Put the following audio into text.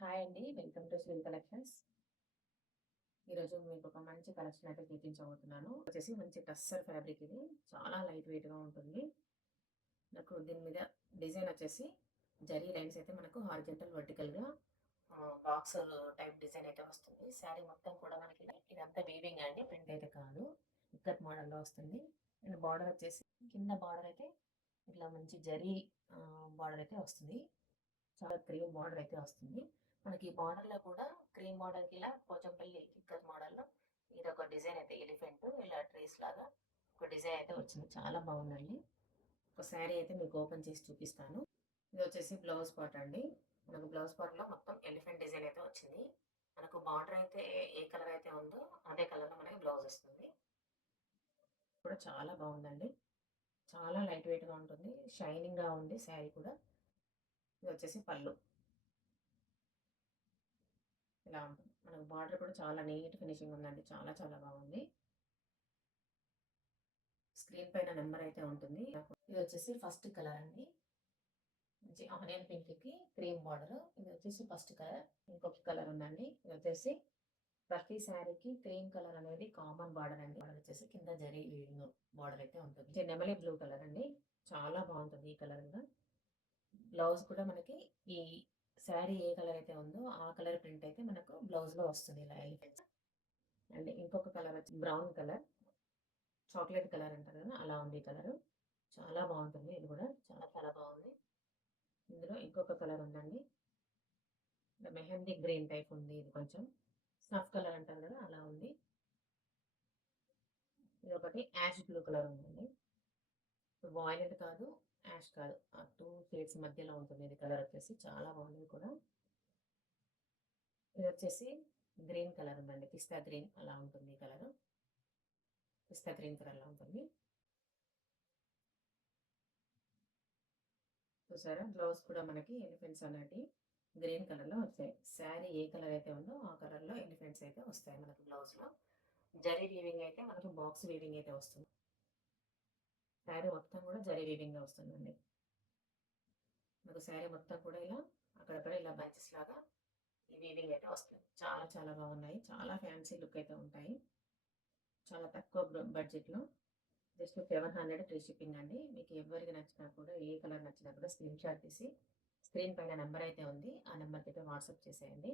Hi అండి. Welcome to swim collections. ఈరోజు మీకు ఒక మంచి కలెక్షన్ అయితే చూపించబోతున్నాను. వచ్చేసి మంచి టస్సర్ ఫ్యాబ్రిక్ ఇది. చాలా లైట్ వెయిట్‌గా ఉంటుంది. నాకు దీని మీద డిజైన్ వచ్చేసి జరీ లైన్స్ అయితే మనకు హారిజాంటల్, వర్టికల్‌గా బాక్స్ టైప్ డిజైన్ అయితే వస్తుంది. శారీ మొత్తం కూడా మనకి ఇదంతా వీవింగ్ అండి. ప్రింట్ అయితే కాదు. ఇక్కత్ మోడల్‌లో వస్తుంది. అండ్ బార్డర్ వచ్చేసి కింద బార్డర్ అయితే ఇట్లా మంచి జరీ బార్డర్ అయితే వస్తుంది. చాలా క్రీమ్ బార్డర్ అయితే వస్తుంది. మనకి బార్డర్‌లో కూడా క్రీమ్ బార్డర్‌కి ఇలా పోచంపల్లి ఇక్కత్ మోడల్‌లో ఇదొక డిజైన్ అయితే ఎలిఫెంట్ ఇలా ట్రీస్ లాగా ఒక డిజైన్ అయితే వచ్చింది. చాలా బాగుందండి. ఒక శారీ అయితే మీకు ఓపెన్ చేసి చూపిస్తాను. ఇది వచ్చేసి బ్లౌజ్ పార్ట్ అండి. మనకు బ్లౌజ్ పార్ట్‌లో మొత్తం ఎలిఫెంట్ డిజైన్ అయితే వచ్చింది. మనకు బార్డర్ అయితే ఏ కలర్ అయితే ఉందో అదే కలర్‌లో మనకి బ్లౌజ్ వస్తుంది. కూడా చాలా బాగుందండి. చాలా లైట్ వెయిట్‌గా ఉంటుంది. షైనింగ్‌గా ఉంది శారీ కూడా. ఇది వచ్చేసి పళ్ళు. ఇలా ఉంటుంది. మనకు బార్డర్ కూడా చాలా నీట్ ఫినిషింగ్ ఉందండి. చాలా చాలా బాగుంది. స్క్రీన్ పైన నెంబర్ అయితే ఉంటుంది. ఇది వచ్చేసి ఫస్ట్ కలర్ అండి. మంచి ఆనియన్ పింక్ కి క్రీమ్ బార్డర్. ఇది వచ్చేసి ఫస్ట్ కలర్. ఇంకొక కలర్ ఉందండి. ఇది వచ్చేసి ప్రతి శారీకి క్రీమ్ కలర్ అనేది కామన్ బార్డర్ అండి. బార్డర్ వచ్చేసి కింద జరీ వీవింగ్ బార్డర్ అయితే ఉంటుంది. నెమలి బ్లూ కలర్ అండి. చాలా బాగుంటుంది ఈ కలర్ కూడా. బ్లౌజ్ కూడా మనకి ఈ శారీ ఏ కలర్ అయితే ఉందో ఆ కలర్ ప్రింట్ అయితే మనకు బ్లౌజ్ లో వస్తుంది ఇలా ఎలిఫెంట్స్. అండ్ ఇంకొక కలర్ వచ్చి బ్రౌన్ కలర్, చాక్లెట్ కలర్ అంటారు కదా అలా ఉంది ఈ కలర్. చాలా బాగుంటుంది ఇది కూడా. చాలా చాలా బాగుంది. ఇందులో ఇంకొక కలర్ ఉందండి. మెహందీ గ్రీన్ టైప్ ఉంది. ఇది కొంచెం స్నఫ్ కలర్ అంటారు కదా అలా ఉంది. ఇది ఒకటి యాష్ బ్లూ కలర్ ఉందండి. వాయిలెట్ కాదు, యాష్ కాదు, ఆ టూ షేడ్స్ మధ్యలో ఉంటుంది ఇది కలర్ వచ్చేసి. చాలా బాగుంది కూడా. ఇది వచ్చేసి గ్రీన్ కలర్ ఉందండి. పిస్తా గ్రీన్ అలా ఉంటుంది ఈ కలర్. పిస్తా గ్రీన్ కలర్ లా ఉంటుంది. చూసారా బ్లౌజ్ కూడా మనకి ఎలిఫెంట్స్ అనేటి గ్రీన్ కలర్ లో వచ్చాయి. శారీ ఏ కలర్ అయితే ఉందో ఆ కలర్ లో ఎలిఫెంట్స్ అయితే వస్తాయి మనకి బ్లౌజ్ లో. జరీ వీవింగ్ అయితే మనకు బాక్స్ వీవింగ్ అయితే వస్తుంది. శారీ మొత్తం కూడా జరీ వీవింగ్ వస్తుందండి. మనకు శారీ మొత్తం కూడా ఇలా అక్కడక్కడ ఇలా బంచెస్ లాగా ఈ వీవింగ్ అయితే వస్తుంది. చాలా చాలా బాగున్నాయి. చాలా ఫ్యాన్సీ లుక్ అయితే ఉంటాయి. చాలా తక్కువ బడ్జెట్ లో. జస్ట్ 700 ఫ్రీ షిప్పింగ్ అండి. మీకు ఎవరికి నచ్చినా కూడా ఏ కలర్ నచ్చినా కూడా స్క్రీన్ షాట్ తీసి స్క్రీన్ పైన నెంబర్ అయితే ఉంది. ఆ నెంబర్కి అయితే వాట్సాప్ చేసేయండి.